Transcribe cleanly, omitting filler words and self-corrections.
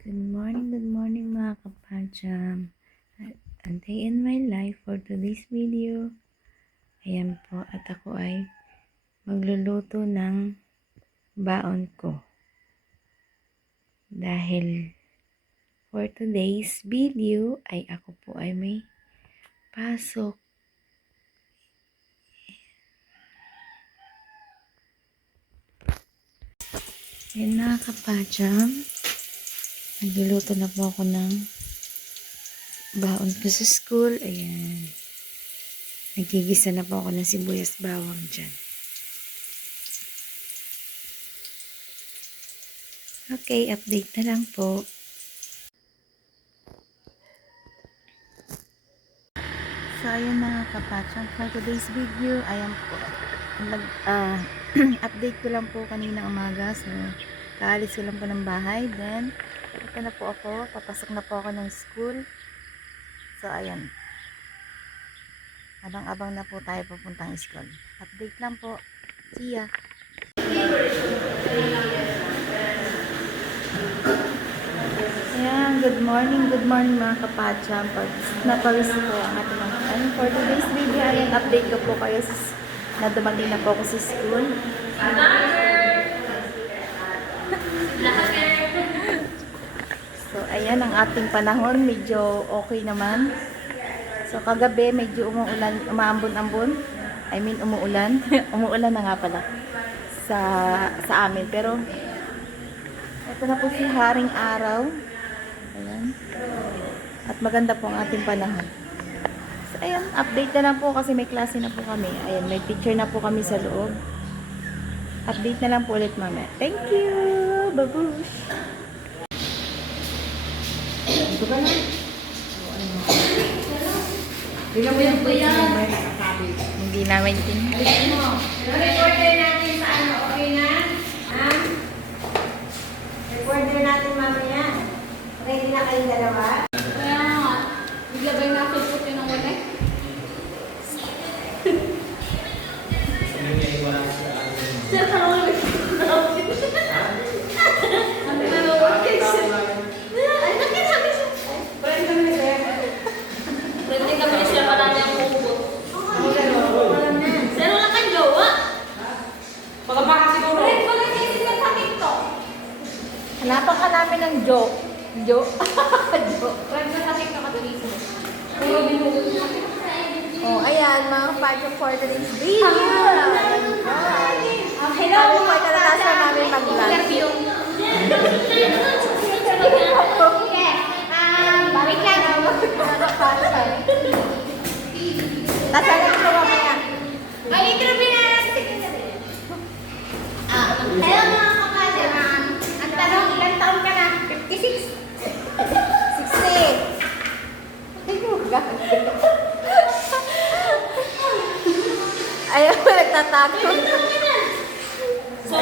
Good morning mga kapajam. A day in my life for today's video. Ayan po, at ako ay magluluto ng baon ko. Dahil for today's video ay ako po ay may pasok. Ayan mga kapajam. Nagluluto na po ako ng baon ko sa school. Ayan. Nagigisa na po ako ng sibuyas bawang dyan. Okay, update na lang po. So, ayan mga kapatsan. For today's video, ayan po. Update ko lang po kanina umaga. So, kaalis ko lang po ng bahay. Then, ito na po ako. Papasok na po ako ng school. So, ayan. Abang-abang na po tayo papuntang school. Update lang po. See ya! Ayan, good morning mga kapatsa. Napawis po ang ating mga kain. For today's video, ayan, update ko po kayo na dumating na po ako sa school. So, ayan, ang ating panahon, medyo okay naman. So, kagabi, medyo umaambon-ambon. I mean, umuulan. Umuulan na nga pala sa amin. Pero, ito na po si Haring Araw. Ayan. At maganda po ang ating panahon. So, ayan, update na lang po kasi may klase na po kami. Ayan, may teacher na po kami sa loob. Update na lang po ulit mamaya. Thank you! Babush! Ito ba na? Bigyan mo yung hindi namin tingin. Recorder natin sa ano, okay na? Ha? Recorder natin mamaya. Ready na kayong dalawa? Kaya nga, bigla ba yung nakapot yun ang wala? Sir, parang wala ang nanonood kayo siya. Ay, nakita siya. Friend kami sir. Pwede kami siya marami ang kubot. Sir, wala kang jowa. Pagkabaka siguro. Friend, wala kayo sila sa TikTok. Hanapan ka namin ng joke. Joke? Friend ka sa TikTok at Facebook. Oh, ayan, mga kapatid for today's video. Hello, mga kapatid namin mag-vlog. Wait lang. Tasalit ko mamaya. Ay, interview na natin. Hello mga kapatid. Ang tanong, ilang taon ka na? 56? 60. Ayaw mo nagtatakot. So,